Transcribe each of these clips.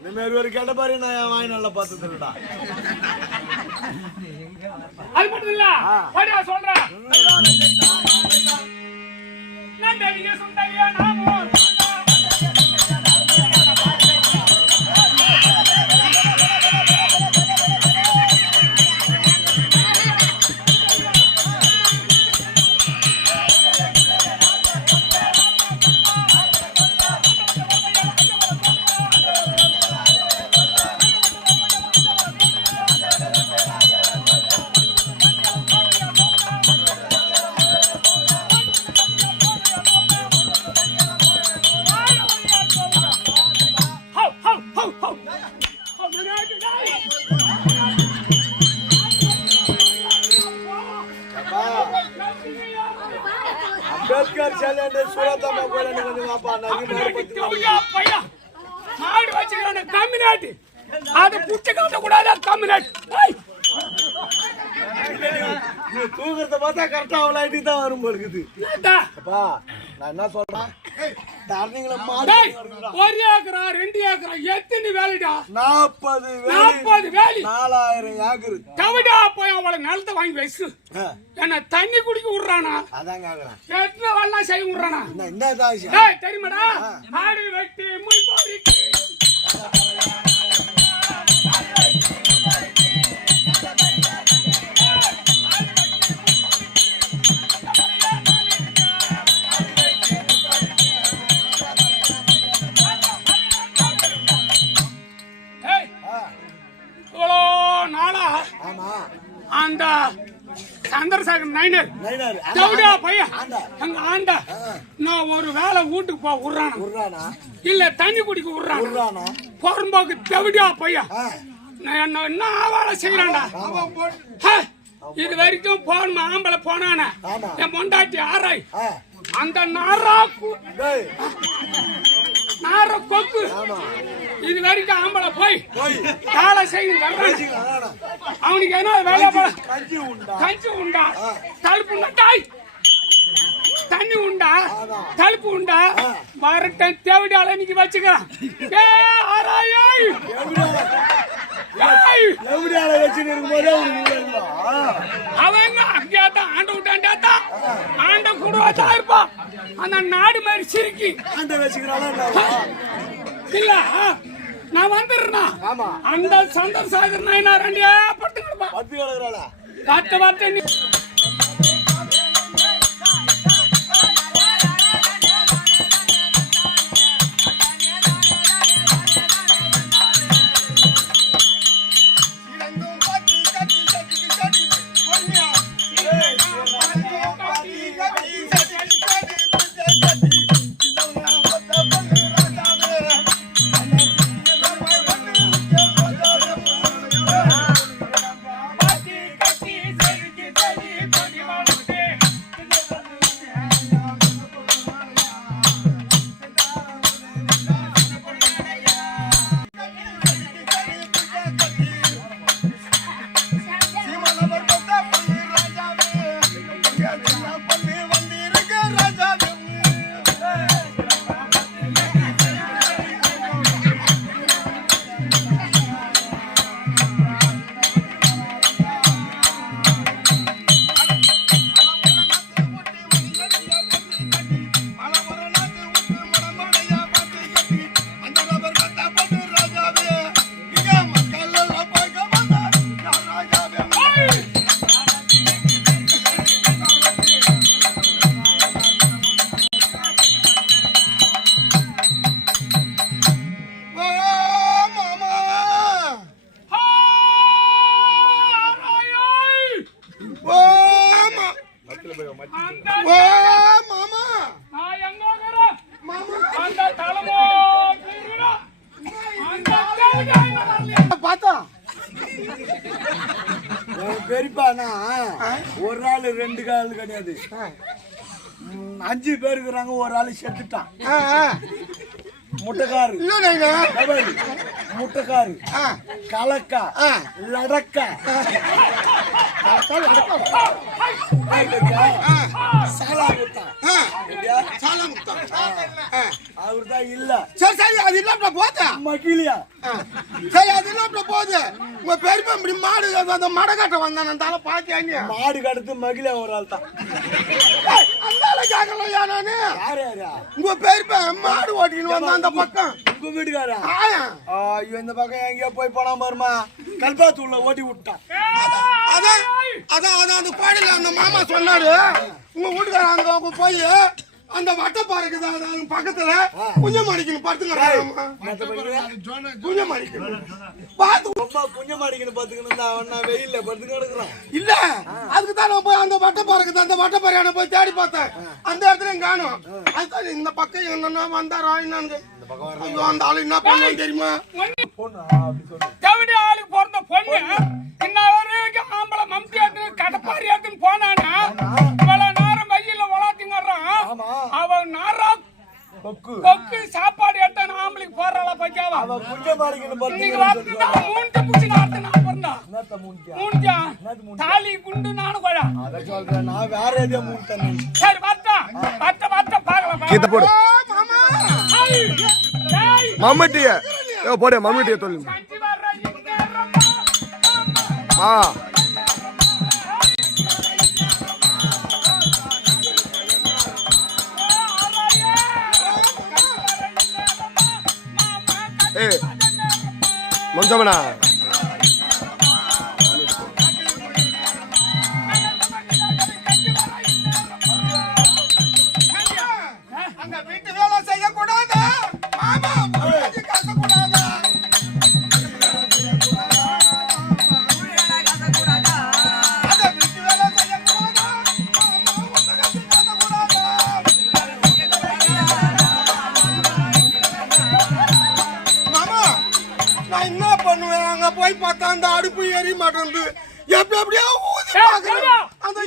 இந்த மாதிரி ஒரு கெட்ட பாரு நான் வாங்கி நல்லா பார்த்ததுடா. அது மட்டும் இல்ல படியா சொல்றேன். நான் தேவியே சுந்தரியா நாமோ அம்பேத்கர் சேலண்ட் சூரத்தம்மா கோயிலுக்கு வந்து வாப்பா. மாடு வச்சுக்கிறான கம்யூனிட் அதை புடிச்சு காட்ட கூடாது. கம்யூனிட் தூங்குறத பார்த்தா கரெக்டா அவளாயிட்டு தான் வரும் போலுக்குது. அப்பா நான் என்ன சொல்றேன், ஒரு ஏக்கரா 2 ஏக்கரா எத்தனை வேலைடா? 40 வேலி 4000 ஏக்கர். தவிடா போய் அவளை நிலத்தை வாங்கி வச்சு என்ன தண்ணி குடிக்க விடுறானா? அதான் கேக்குறேன். எத்தனை வேலை செய்ய விடுறானா? தெரியுமாடா? ஆடு வெட்டி முள் போடி அந்த சந்திரசேகர் நைனர் தவிடா பையன் அங்க ஆண்டா நான் ஒரு வேலை வீட்டுக்கு போ விடுறானா இல்ல தண்ணி குடிக்க விடுறானா பொறம்போக்கு தவிடா பையன் நான் என்ன வேலை செய்யறான்டா. இது வரைக்கும் போன ஆம்பளை போனான என் பொண்டாட்டி ஆராய் அந்த நார கொக்கு இது வரைக்கும் ஆம்பளை போய் வேலை செய்யும் அவனுக்கு என்ன வேலை கஞ்சி உண்டா தடுப்பு உண்டாய் தண்ணி உண்டா தடுப்பு உண்டா வரட்டன் தேவடியால இன்னைக்கு வச்சுக்கிறான். அவன் அங்கேயாத்தான் ஆண்ட விட்டாண்டா ஆண்ட கூட இருப்பான். அந்த நாடு மாதிரி சிரிக்கி இல்ல நான் வந்துடுறேன்னா அந்த சந்திரசேகர் நாயனா 2 படுத்து வார்த்தை பெரியப்பானா ஒரு ஆள் 2 கால் கிடையாது, 5 பேர் இருக்கிறாங்க. ஒரு ஆள் செத்துட்டான். முட்டைக்காரு இல்ல நைனா முட்டைக்காரு கலக்கா லடக்கா அவருதான் இல்ல. சரி சரி அது இல்ல போதா மகிழியா சரி அது இல்ல போகுது. உங்க பெரியப்பா இப்படி மாடு அந்த மடக்காட்ட வந்தான பாத்தியா மாடு கடத்து மகிழ ஒரு ஆள் தான். அந்த கேட்கலையா நானு யாரு யாரா உங்க பெரியப்பா மாடு ஓட்டின்னு வந்தா அந்த பக்கம் உங்க வீட்டுக்காரா? ஐயோ இந்த பக்கம் எங்கேயோ போய் போனா பாருமா கல்பாத்தூர்ல ஓட்டி விட்டான். அதான் அதான் அதான் அந்த கோயில அந்த மாமா சொன்னாரு உங்க வீட்டுக்கார அங்க போய் அந்த வட்டப்பாறைக்கு தான் பக்கத்துல குஞ்சமாடிக்கணும் படுத்துக்கணும் குஞ்சமாடிக்கணும் பார்த்து குஞ்சமாடிக்கணும் பாத்துக்கணும் வெயில்ல படுத்து கிடக்குறான். இல்ல அதுக்கு தான் நான் போய் அந்த வட்டப்பாறைக்கு அந்த வட்டப்பாறையான போய் தேடி பார்த்தேன். அந்த இடத்துல காணும். அதுதான் இந்த பக்கம் என்னன்னா வந்தாரா என்னன்னு ஐயோ அந்த ஆளு என்ன பண்ணுவாங்க தெரியுமா? ஆளுக்கு பிறந்த பொண்ணு இன்ன வரைக்கும் ஆம்பளை மம்தி எடுத்து கடப்பாரி எடுத்துன்னு போனானா இவ்வளவு நேரம் வெயில்ல வளர்த்துங்கிறான். அவன் நாரா கொக்கு சாப்பாடு எடுத்தான ஆம்பளைக்கு போறாளா பைக்காவா மூணு புடிச்சு நான் பிறந்தா மூணுஜா தாலி குண்டு நானும் கொழா நான் வேற எதையோ மூணு தண்ணி. சரி வர்த்தா பாக்கலாம் மம்மட்டிய போட மம்மட்டிய சொல்லு மஞ்சமனா அங்க வீட்டு வேலை செய்யக்கூடாது மாமா கசக்கூடாது போய் பார்த்தா அந்த அடுப்பு எரிய மாட்டேங்குது. எப்படியா ஊதி பாக்குறேன் அந்த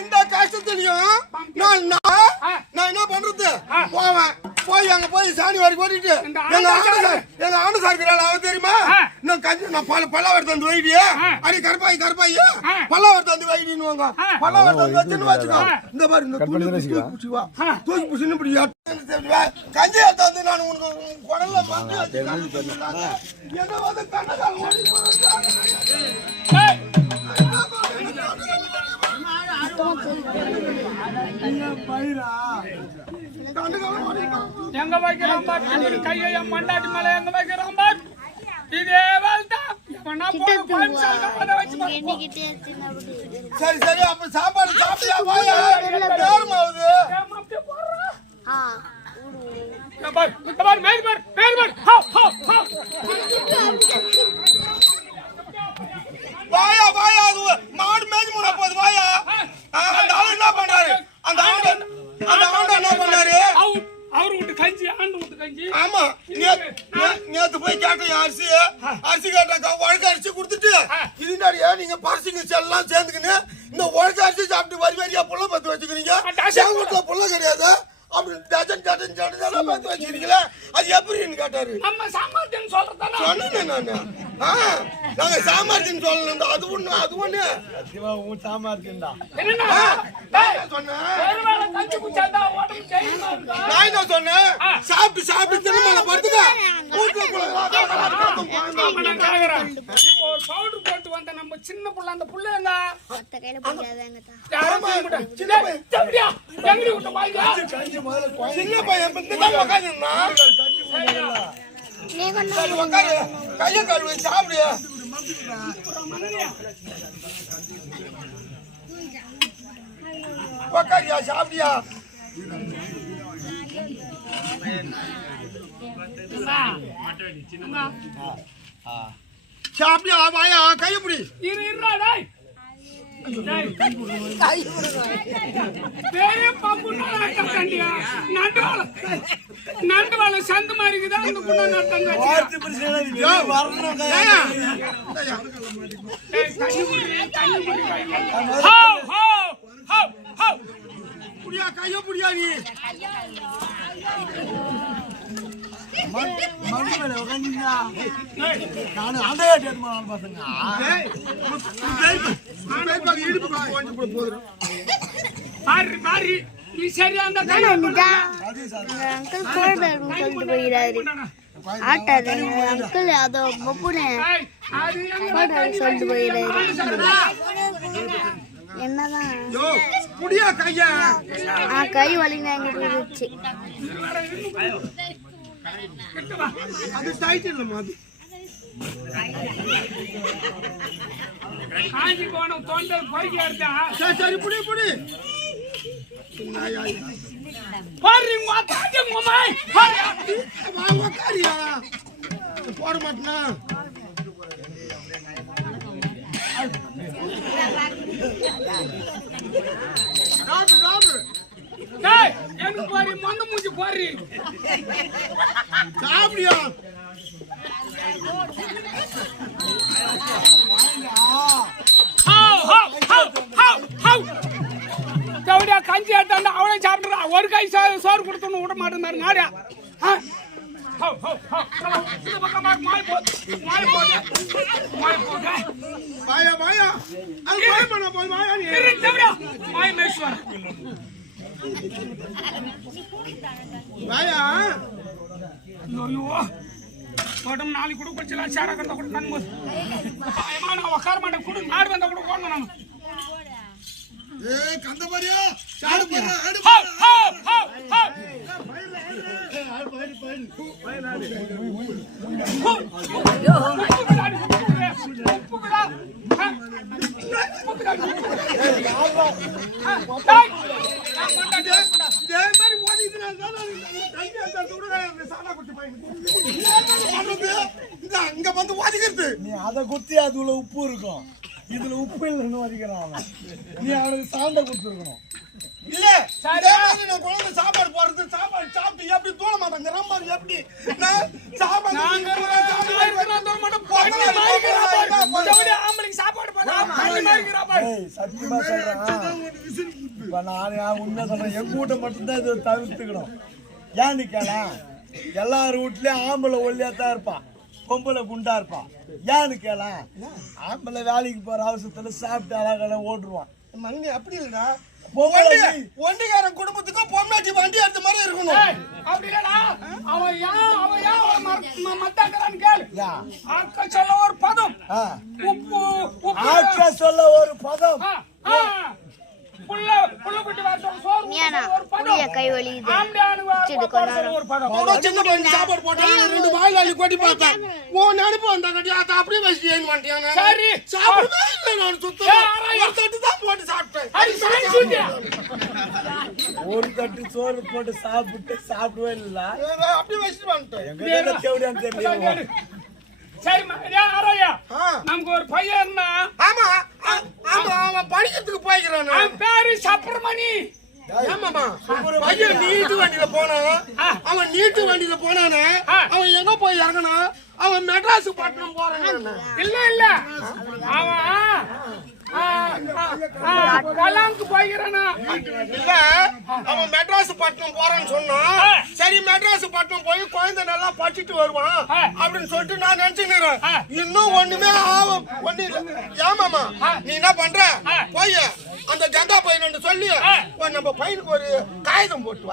இந்த கஷ்டத்துலயும் நான் என்ன பண்றது போவேன் போய் அங்க போய் சாணி வரைக்கும் ஓட்டிட்டு எங்க ஆண்டு சார்க்கிறாள் அவ தெரியுமா? நான் கஞ்சி நான் பல்லா எடுத்து வந்து வைடியா அடி கருப்பாயி பல்லா எடுத்து வந்து வைடின்னு பல்லா எடுத்து வந்து வச்சுன்னு வச்சுக்கோ. இந்த மாதிரி இந்த தூக்கி புடிச்சுன்னு இப்படி கஞ்சி எடுத்து வந்து நான் உனக்கு குடல்ல பார்த்து என்ன வந்து கண்ணகால் எங்க வைக்கிறான் பாரு கையை என் மண்டாட்டி மேல எங்க வைக்கிறான் பாரு இதே வேல்தான் சரி சரி அப்ப சாப்பாடு சாப்பிட்டியா வாயா நேரமாவுது வாயா வாயா அது மாடு மேய்ச்சி முறை போகுது வாயா. அந்த ஆளு என்ன பண்றாரு? அந்த ஆண்டு என்ன பண்ணாரு? அவரு விட்டு கஞ்சி ஆண்டு விட்டு கஞ்சி. ஆமா நேத்து போய் கேட்டேன் அரிசி கேட்டாக்கா உழக்க அரிசி கொடுத்துட்டு இதுனாடியா நீங்க பரிசுங்க எல்லாம் சேர்ந்துக்கின்னு இந்த உழக்க அரிசி சாப்பிட்டு வரி வரியா புள்ள பத்து வச்சுக்கிறீங்க. வீட்டுல புள்ள கிடையாது அப்படி டஜன் பார்த்து வச்சுக்கிறீங்களா? அது எப்படின்னு கேட்டாரு. நம்ம சாமர்த்தியம் சொல்றதானே சொன்னேன் நானு. நாங்க சாமர்த்தியம் சொல்லணும். அது ஒண்ணு சாமர்த்தியம் தான் சொன்னேன். நான் என்ன சொன்னேன்? சாப்பிட்டு திரும்ப படுத்துக்க பவுடர் போட்டு வந்த நம்ம சின்ன புள்ள அந்த புள்ள சின்ன பையன் கைய கழுவி சாப்பிடு உக்காரியா சாப்பிடியா சாப்பிடியா வாயா கையப்படி பெரிய பம்பு நண்டு வாழை சந்து மாதிரி இருக்குதா அந்த குண்டா நட்டாங்க புடியா கையோ புடியா நீ அங்கிள் அதோ சொல்லிட்டு போயிடாரு என்னதான் கை வலிங்க எங்க போயிடுச்சு அது டைட்டில் மாதிரி காஞ்சி போன தொண்டல் பொறுக்கி எடுத்தா சரி புடி புடி பாரு மாத்தாடி மம்மாய் வாங்க காரியா போட மாட்டனா டேய் எனக்கு பாரு மண்ணு மூஞ்சி பாரு சாப்பிடியா கஞ்சி எடுத்தாண்டா அவளை சாப்பிடுறா ஒரு கை சோறு கொடுத்தோன்னு விட மாட்டேன் மாதிரி நாடா வாயா வாயா அது போய் பண்ண போய் வாயா நீ மாய் மேஸ்வர் வாயா ஐயோ உடம்பு நாளைக்கு கூட குடிச்சலாம் சேர கண்ட கூட நண்பு நான் உட்கார மாட்டேன் கூட நாடு வந்தா கூட போடணும் நான் கந்த மாதிரியா சாடு போறா ஆடு இங்க வந்து வாதிக்கிறது நீ அதை குத்தி அதுல உப்பு இருக்கும் இதுல உப்பு இல்லைன்னு வதிக்கிறான் நீ அவனுக்கு சாண்டை கொடுத்துருக்கணும் இல்ல நான் குழந்தை சாப்பாடு போறது சாப்பாடு சாப்பிட்டு எப்படி தூள மாட்டேங்க மாதிரி எப்படி சத்தியமா சொல்றேன் நான் உண்மை சொல்றேன் என் கூட்ட மட்டும்தான் இதை தவிர்த்துக்கணும் ஏன்னு கேளா எல்லார் வீட்லயும் ஆம்பளை ஒல்லியாத்தான் இருப்பான் பொம்பளை குண்டா இருப்பான் ஏன்னு கேள ஆம்பளை வேலைக்கு போற அவசரத்துல சாப்பிட்டு அழகால ஓட்டுருவான் மண்ணி அப்படி இல்லடா ஒண்டிகாரன் குடும்பத்துக்கும் பொம்னாட்டி வண்டி எடுத்த மாதிரி இருக்கணும் அப்படி இல்லடா அவன் மத்தாக்கறான்னு கேளு ஆக்க சொல்ல ஒரு பதம் உப்பு ஆக்க சொல்ல ஒரு பதம் புள்ள குட்டி வாசம் சோறு ஒரு பதம் கை வலி ஒரு பதம் சின்ன பையன் சாப்பாடு போட்டா ரெண்டு வாயிலாளி கொட்டி பார்த்தா ஓ நினைப்பு வந்தா கட்டி அதை அப்படியே வச்சு ஏன் பண்ணிட்டாங்க சரி சாப்பிடவே இல்லை நான் சுத்தம் தட்டு தான் போட்டு சாப்பிட்டேன் ஒரு தட்டு சோறு போட்டு சாப்பிடவே இல்ல அப்படியே வச்சுட்டு வந்துட்டேன் தெரியல சரி ஆராயா நமக்கு ஒரு பையன் இருந்தா ஆமா ஆமா அவன் படிக்கிறதுக்கு போய்க்கிறான் அவன் பேரு சப்ரமணி ஆமாமா பையன் நீட்டு வண்டியில போனான் அவன் நீட்டு வண்டியில போனானே அவன் எங்க போய் இறங்கினான் அவன் மெட்ராஸ் பட்டணம் போறான் இல்ல கலாங்கு போய்கிறானா இல்ல அவன் மெட்ராஸ் பட்டணம் போறான்னு சொன்னான் சரி மெட்ராஸ் பட்டணம் போய் குழந்தை நல்லா படிச்சுட்டு வருவான் அப்படின்னு சொல்லிட்டு நான் நினைச்சுக்கிறேன் இன்னும் ஒண்ணுமே ஒண்ணு இல்ல ஏமாமா நீ என்ன பண்ற போய் அந்த ஜந்தா பையன் சொல்லி நம்ம பையனுக்கு ஒரு காகிதம் போட்டு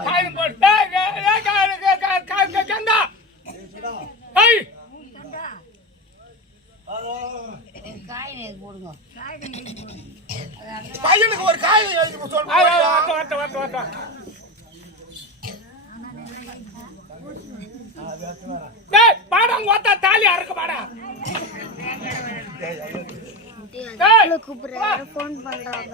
ஜந்தா பையனுக்கு ஒரு காகிதம் எழுதி சொல்லுங்க பாடம் ஓத்தா தாலி அறுக்க பாடா கூப்பிடுறாரு போன் பண்றாங்க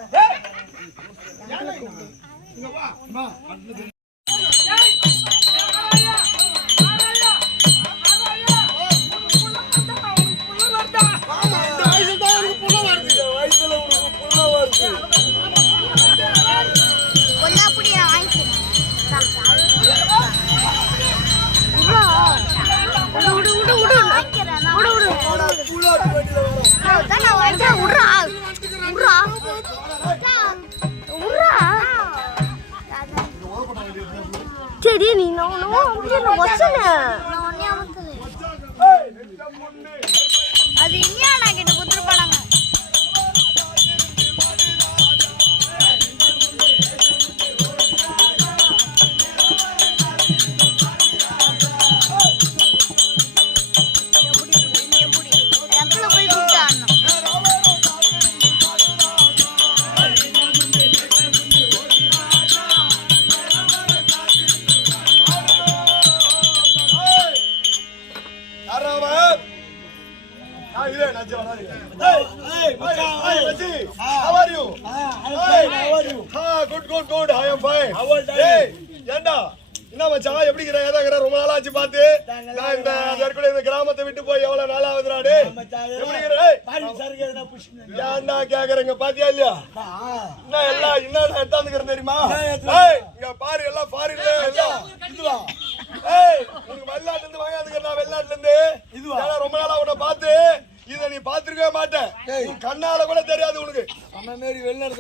வயசுல உனக்கு புள்ள வருது அதான் நான் வச்சேன். உர்றா. உர்றா. உர்றா. சரி நீ நான் வச்சனே. நான் ஒண்ணே அமுக்குது. அது இனியா நான் கிட்ட குத்துறப்பாங்க. ரொம்ப நாளா ஆச்சு பாத்து இந்த கிராமத்தை விட்டு போய் எவ்வளவு நாள் ஆகுதுறாடு ஏன்டா கேக்குறீங்க பாத்தியா இல்லையா என்ன எல்லாம் என்ன எடுத்தாந்துக்கிறேன் தெரியுமா இங்க பாரு எல்லாம் ஃபாரின்ல உனக்கு வெளிநாட்டுல இருந்து வாங்காதுக்கிறேன் வெளிநாட்டுல இருந்து ரொம்ப நாளா உன்னை பார்த்து இத நீ பாத்துருக்கவே மாட்டேன் கண்ணால கூட தெரியாது உனக்கு அந்த மாதிரி வெளிநாடு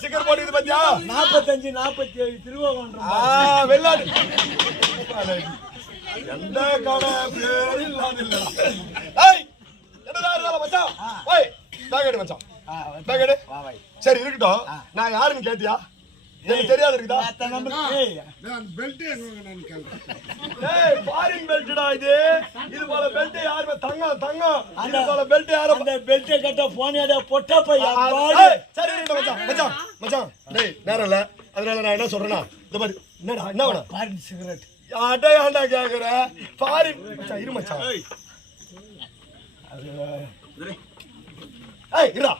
ஸ்டிக்கர் போட்டுக்குது பாத்தியா 45 47 திருவாவூர் வெளிநாடு எந்த கடை பேரு இல்லாத இல்ல என்னடா மச்சான் ஓய் பேக்கெட் மச்சான் பேக்கெட் சரி இருக்கட்டும் நான் யாருன்னு கேட்டியா எனக்கு தெரியாது இருக்குதா ஃபாரின் பெல்ட்டா இது போல பெல்ட் யாருமே தங்கம் தங்கம் இது போல பெல்ட் யாரும் அந்த பெல்ட் கட்ட போனியாடா பொட்ட பையா சரி மச்சான் மச்சான் மச்சான் டேய் நேரம் இல்ல அதனால நான் என்ன சொல்றேன்னா இந்த மாதிரி என்னடா என்ன வேணும் ஃபாரின் சிகரெட் யார்டா ஏன்டா கேக்குற ஃபாரின் மச்சான் இரு மச்சான் ஏய் இருடா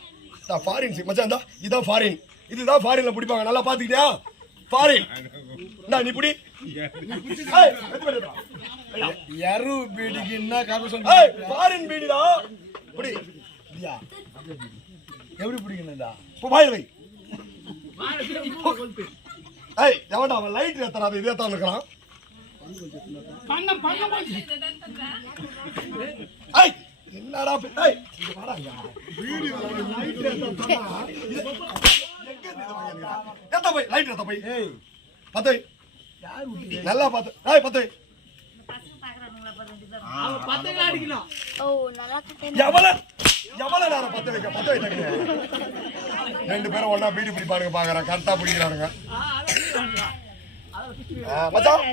நான் ஃபாரின் மச்சான் இதான் ஃபாரின் இதுதான் ஃபாரின்ல பிடிப்பாங்க நல்லா பாத்துக்கிட்டியா ஃபாரின் நீ புடி எரு பீடிக்கு என்ன கதை சொல்ற ஃபாரின் பீடிடா புடி எப்படி பிடிக்கணும்டா வாயில வை ஏய் எவன்டா அவன் லைட் ஏத்தறாத இதே தான் இருக்கான் பண்ணம் பண்ணம் ஏய் என்னடா ஏய் இங்க வாடா வீடியோ லைட் ஏத்தறா எத்த போய் லைட் எத்த போய் ஏய் பத்து நல்லா பாத்து ஏய் பத்து அடிக்கணும் ஓ நல்லா கட்டே. எவ்வளவு நேரம் பத்து வைக்க ரெண்டு பேரும் ஒண்ணா பீடி பிடிப்பானுங்க பாக்குறேன் கரெக்டா பிடிக்கிறானுங்க மச்சான்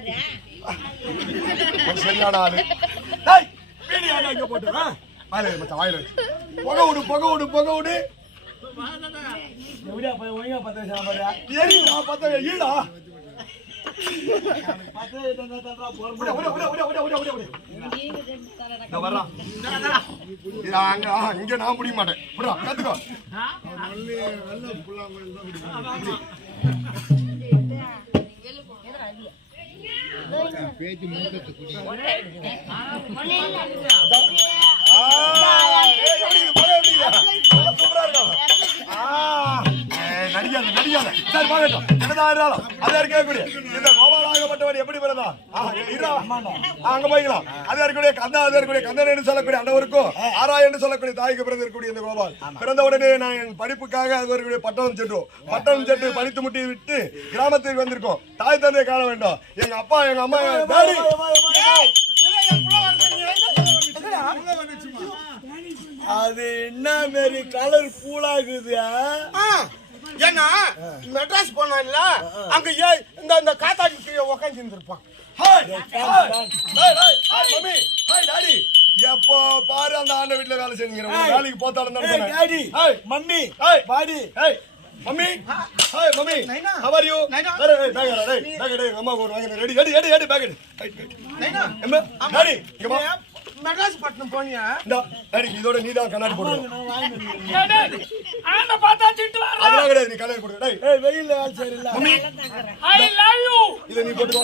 சரியான ஆளு டேய் பீடி ஆனா இங்க போட்டு வாயில மச்சான் வாயில புகை விடு எப்படியா போய் ஒழுங்கா பத்த சாம்பாரியா ஏறிடா பத்த ஈடா பத்த தந்தா போற இங்க நான் முடிய மாட்டேன் கத்துக்கோ நடிக்காத சரி பாக்கட்டும் என்னதான் அதே இருக்கக்கூடிய இந்த கோபாலாகப்பட்டவன் எப்படி பிறந்தா அங்க போய்க்கலாம் அதே இருக்கக்கூடிய கந்தன் என்று சொல்லக்கூடிய அண்டவருக்கும் ஆரா என்று சொல்லக்கூடிய தாய்க்கு பிறந்திருக்கக்கூடிய இந்த கோபால் பிறந்த உடனே நான் என் படிப்புக்காக அது ஒரு பட்டணம் சென்று படித்து முட்டி விட்டு கிராமத்துக்கு வந்திருக்கோம் தாய் தந்தையை காண வேண்டும் எங்க அப்பா எங்க அம்மா டாடி அது என்ன மாரி கலர் பூலாகுது ஏன்னா மெட்ராஸ் போனான்ல அங்க இந்த காத்தாடி கீழே உக்காந்து இருந்திருப்பான் எப்போ பாரு அந்த ஆண்ட வீட்டுல வேலை செய்யுங்க வேலைக்கு போத்தாலும் மம்மி பாடி mummy hi mummy how are you அம்மா ஒரு வாங்க ரெடி பேக்கெட் டாடி இங்க வா மெட்ராஸ் பட்டணம் போனியா டாடி இதோட நீதான் கண்ணாடி போடு ஆண்ட பார்த்தா திட்டு வர அதெல்லாம் கிடையாது நீ கண்ணாடி போடு டேய் ஏய் வெயில்ல வேலை செய்யல மம்மி I love you இத நீ போடு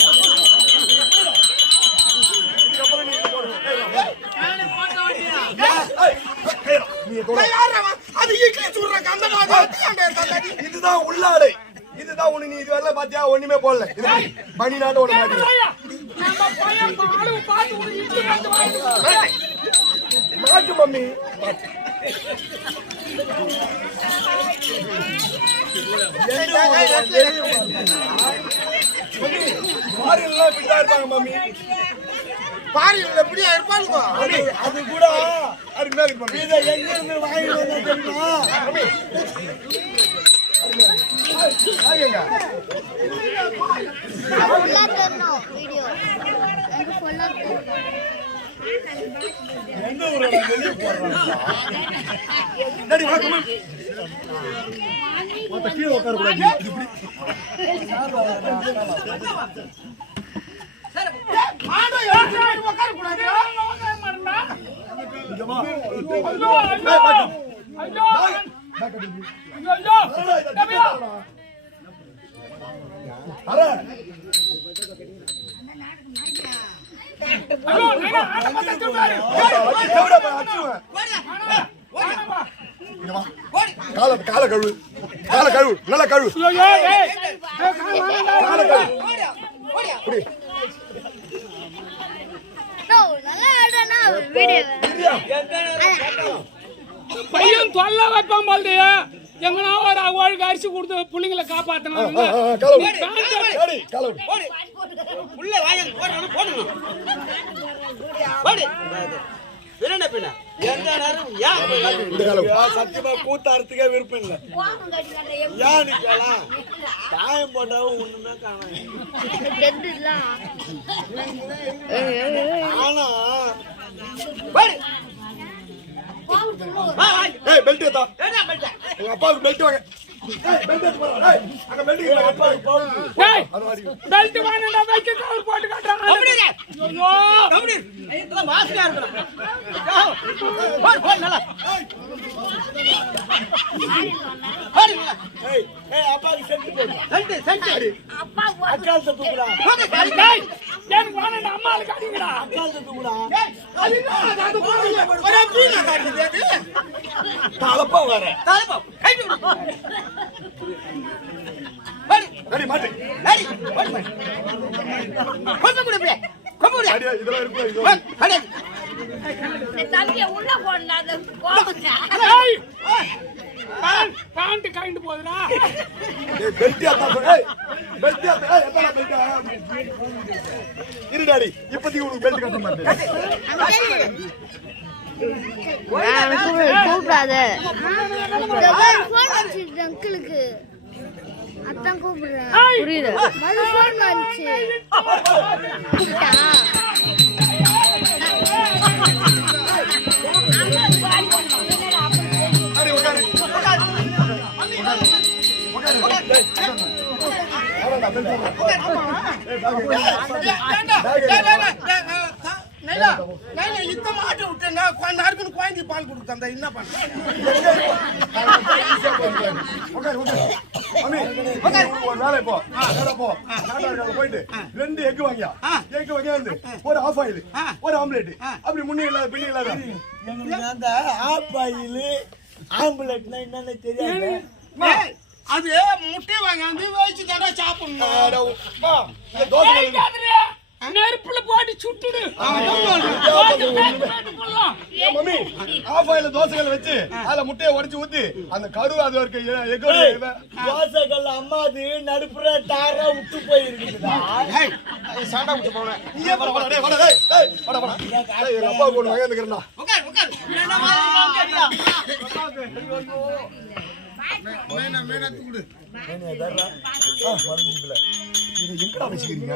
அப்புறம் நீ போடு காலை போட்ட ஓடியா நீ போடு அது இட்லி சுடுற கந்தகாத இதுதான் உள்ளாடை இதுதான் உனக்கு நீ இதுவரை பாத்தியா ஒண்ணுமே போடல இது பனி நாட்டு ஒண்ணு மாட்டீங்க நம்ம பையன் பாலு பாத்து இட்லி வந்து வாங்கி மாட்டு மம்மி மாறிலாம் இப்படிதான் இருப்பாங்க மம்மி. பாரியில் எப்படியா இருப்பாளுங்க அது கூட அருமையா இருக்கு. இதை எங்க இருந்து வாங்கிட்டு வந்தா தெரியுமா? எந்த ஊரோட வெளியே போடுறாங்க? கீழே உட்கார கூடாது. கால கழுவு நல்ல கழுவு பையன் தொல்லை வைப்பான் போல்து எங்கன்னா ஒரு அவளுக்கு அரிசி கொடுத்து பிள்ளைங்களை காப்பாத்தணும். சத்தியமா கூத்தாரத்துக்கே விருப்பம் இல்லை. ஏன்னு கேளா காயம் போட்டாவும் ஒண்ணுமே காணும். ஆனா பெல்ட் ஏத்தா உங்க அப்பாவுக்கு பெல்ட் வாங்க. பெல்ட் வாங்கினா வைக்க கவர் போட்டு காட்டுறாங்க. அப்பாவுக்கு செஞ்சு போடு. அக்காலத்தை தூக்குடா. எனக்கு வாங்கினா அம்மாளுக்கு அடிங்கடா. அக்காலத்தை தூக்குடா. தலப்பா வர மாட்டு இதெல்லாம் இருக்கு. Pant kind போகுதுடா. இருடாடி இப்போதைக்கு உனக்கு பெல்ட் கட்ட மாட்டேன். கூப்பிடாத அங்கிளுக்கு அதான் கூப்பிடுறேன். புரியுது மறு போன் வந்துச்சு கூப்பிட்டா இத்த மாட்டி விட்டேன்னா கொஞ்ச நேரத்துக்கு குழந்தை பால் கொடுத்தா என்ன பண்ண வேலை போ போயிட்டு 2 எக் வாங்கியா எக் வாங்கியா ஒரு ஆஃப் ஆயில் ஒரு ஆம்லெட் அப்படி முன்னே இல்லாத பின்னே இல்லாத எங்களுக்கு அந்த ஆப் ஆயில் ஆம்புலட்னா என்னன்னு தெரியாது. அது முட்டை வாங்கி வச்சு தானே சாப்பிடணும். நெருப்புல போட்டு சுட்டுடு. மம்மி ஆஃப் ஆயில் தோசைகள் வச்சு அதுல முட்டையை உடைச்சு ஊத்தி அந்த கரு அது ஒரு தோசைகள் அம்மா அது நடுப்புற டாரா விட்டு போயிருக்குதா? சாண்டா விட்டு போனேன். அப்பா போட்டு வாங்கிக்கிறா எங்கடா வச்சுக்கிறீங்க?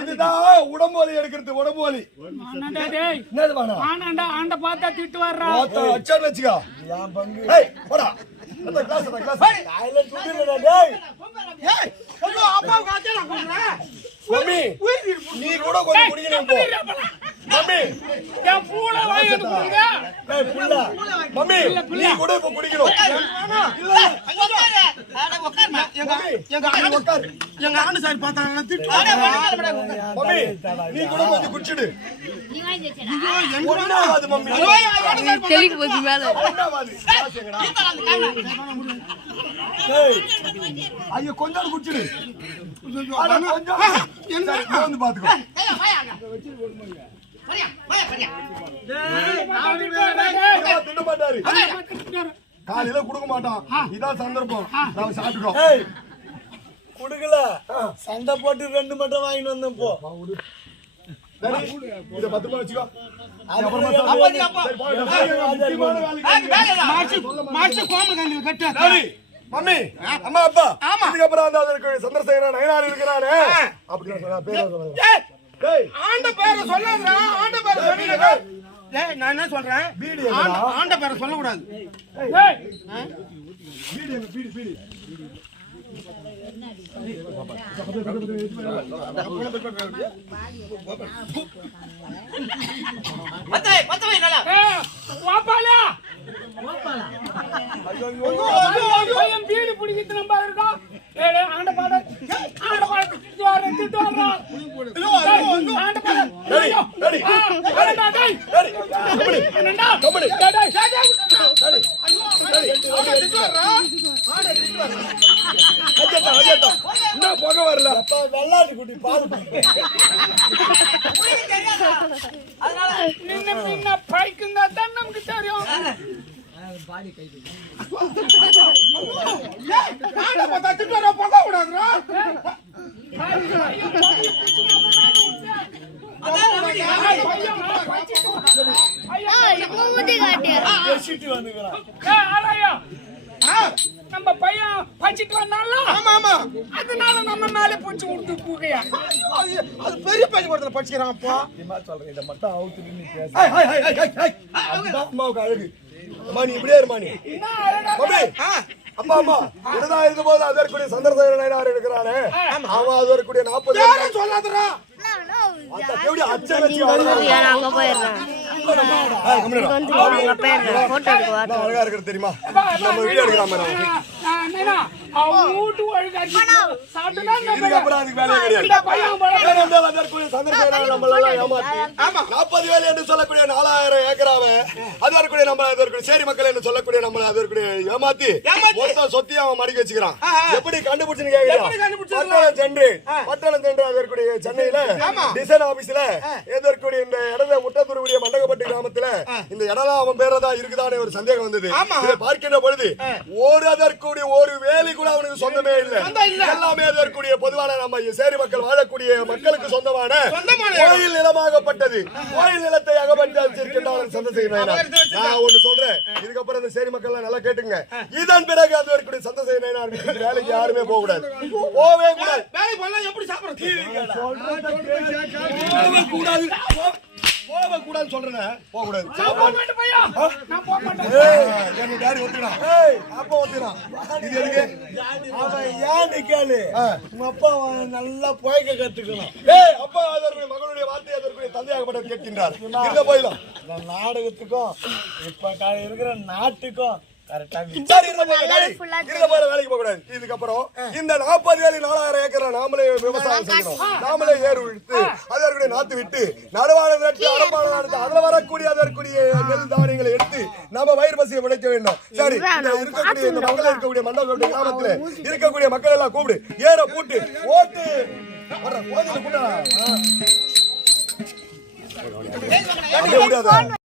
இதுதான் உடம்போலி எடுக்கிறது. உடம்போலி ஆண்ட பார்த்தா திட்டு வர்றா. அச்சான்னு வச்சுக்கா என் பங்கு போடா மம்மி நீ கூட கொஞ்சம் குடிக்கணும் போ. மம்மி என் பூல வாங்கி கொடுங்க. மம்மி நீ கூட இப்ப குடிக்கணும். எங்க ஆண்டு சார் பார்த்தாங்கன்னா திட்டு மம்மி நீ கூட கொஞ்சம் குடிச்சிடு நீ வாங்கி வச்சடா ஒண்ணாவது மம்மி தெளிக்கு போச்சு மேல ஒண்ணாவது ஐயோ கொஞ்சம் குடிச்சிடு கொஞ்சம் வந்து பாத்துக்கோ தின்ன மாட்டாரு காலையில கொடுக்க மாட்டான் இதான் சந்தர்ப்பம் நாம சாப்பிட்டுட்டோம் குடுக்கல சண்டை போட்டு 2 மட்டும் வாங்கிட்டு வந்தேன் போ இத 10 ரூபாய் வச்சுக்கோ மம்மி அம்மா அப்பா இதுக்கப்புறம் அந்த சந்திரசேகரன் நயனார் இருக்கிறானே அப்படின்னு சொன்னா பேர் ஆண்ட பேரை சொல்லாதடா ஆண்ட பேரை சொன்னீங்க டேய் நான் என்ன சொல்றேன் ஆண்ட பேரை சொல்ல கூடாது பீடி வீடு பிடிக்கிட்டு நம்ம இருக்கோம் ஆண்ட பாட போக வரல வெள்ளாட்டு குட்டி பால் நின்ன பைக்குங்க தான் நமக்கு தெரியும் நம்ம பையன் பச்சிட்டு வந்தாலும் அதனால நம்ம மேல பூச்சி விட்டு பூகையா அது பெரிய பள்ளிக்கூடத்துல படிச்சுக்கிறான் அப்பா சொல்றேன் இதை மட்டும் அவுத்துட்டு நீ பேச அம்மாவுக்கு அழகு அம்மா நீ இப்படியே இருமா நீ அப்பா அம்மா இதுதான் இருக்கும்போது அதற்குரிய சந்திரசேகர நயனார் இருக்கிறானே அவன் அதற்குரிய 40 சொல்லாதடா எப்படி அச்சை வச்சு அங்க போயிடுறேன் போட்டோ எடுக்க அழகா இருக்கிறது தெரியுமா நம்ம வீடியோ எடுக்கிறாம இதுக்கப்புறம் அதுக்கு வேலையே கிடையாது அதற்குரிய சந்திரசேகர நம்மளெல்லாம் ஏமாத்தி 40 வேலை என்று சொல்லக்கூடிய 4000 ஏக்கராவை அதற்குரிய நம்ம அதற்குரிய சேரி மக்கள் என்று சொல்லக்கூடிய நம்மள அதற்குரிய ஏமாத்தி மொத்த சொத்தையும் அவன் மடிக்க வச்சுக்கிறான் எப்படி கண்டுபிடிச்சுன்னு கேட்கிறான் பட்டணம் சென்று அதற்குரிய சென்னையில டிசைன் ஆபீஸ்ல எதற்குரிய இந்த இடத முட்டத்தூருடைய மண்டகப்பட்டு கிராமத்துல இந்த இடம்லாம் அவன் பேரதான் இருக்குதானே ஒரு சந்தேகம் வந்தது இதை பார்க்கின்ற பொழுது ஒரு அதற்குரிய ஒரு வேலை கூட அவனுக்கு சொந்தமே இல்லை எல்லாமே அதற்குரிய பொதுவான நம்ம சேரி மக்கள் வாழக்கூடிய மக்களுக்கு சொந்தமான கோயில் நிலமாகப்பட்டது கோயில் நிலத்தை அகப்பட்டு வச்சிருக்கின்றான் சந்திரசேகர நயனார் நான் ஒண்ணு சொல்றேன் இதுக்கப்புறம் இந்த சேரி மக்கள் நல்லா கேட்டுங்க இதன் பிறகு அதற்குரிய சந்திரசேகர நயனார் வேலைக்கு யாருமே போக கூடாது போவே கூடாது வேலை பண்ணலாம் எப்படி சாப்பிடுறது கூடாது போக கூடாது சொல்றேன் போக கூடாது எங்க டாடி ஒத்துறான் அப்பா ஒத்துறான் இது எதுக்கு அவன் ஏன்னு கேளு உங்க அப்பா நல்லா புயக்க கத்துக்கணும் அப்பா அதற்குரிய மகனுடைய வார்த்தை அதற்குரிய தந்தையாகப்பட்ட கேட்கின்றார் இருந்த போயிடும் இந்த நாடகத்துக்கும் இப்ப இருக்கிற நாட்டுக்கும் வேலைக்கு போக கூடாது இதுக்கப்புறம் இந்த 40 வேலை 4000 ஏக்கர் நாமளே விவசாயம் செய்யணும் நாமளே ஏறு விட்டு அதற்குரிய நாத்து விட்டு நடுவான நட்டு அரப்பான நடத்து அதுல வரக்கூடிய அதற்குரிய நெல் தானியங்களை எடுத்து நம்ம வயிறு பசியை விளைக்க வேண்டும் சரி இருக்கக்கூடிய இந்த மக்கள் இருக்கக்கூடிய மண்டபங்களுடைய கிராமத்துல இருக்கக்கூடிய மக்கள் எல்லாம் கூப்பிடு ஏற பூட்டு ஓட்டு கூட்ட முடியாது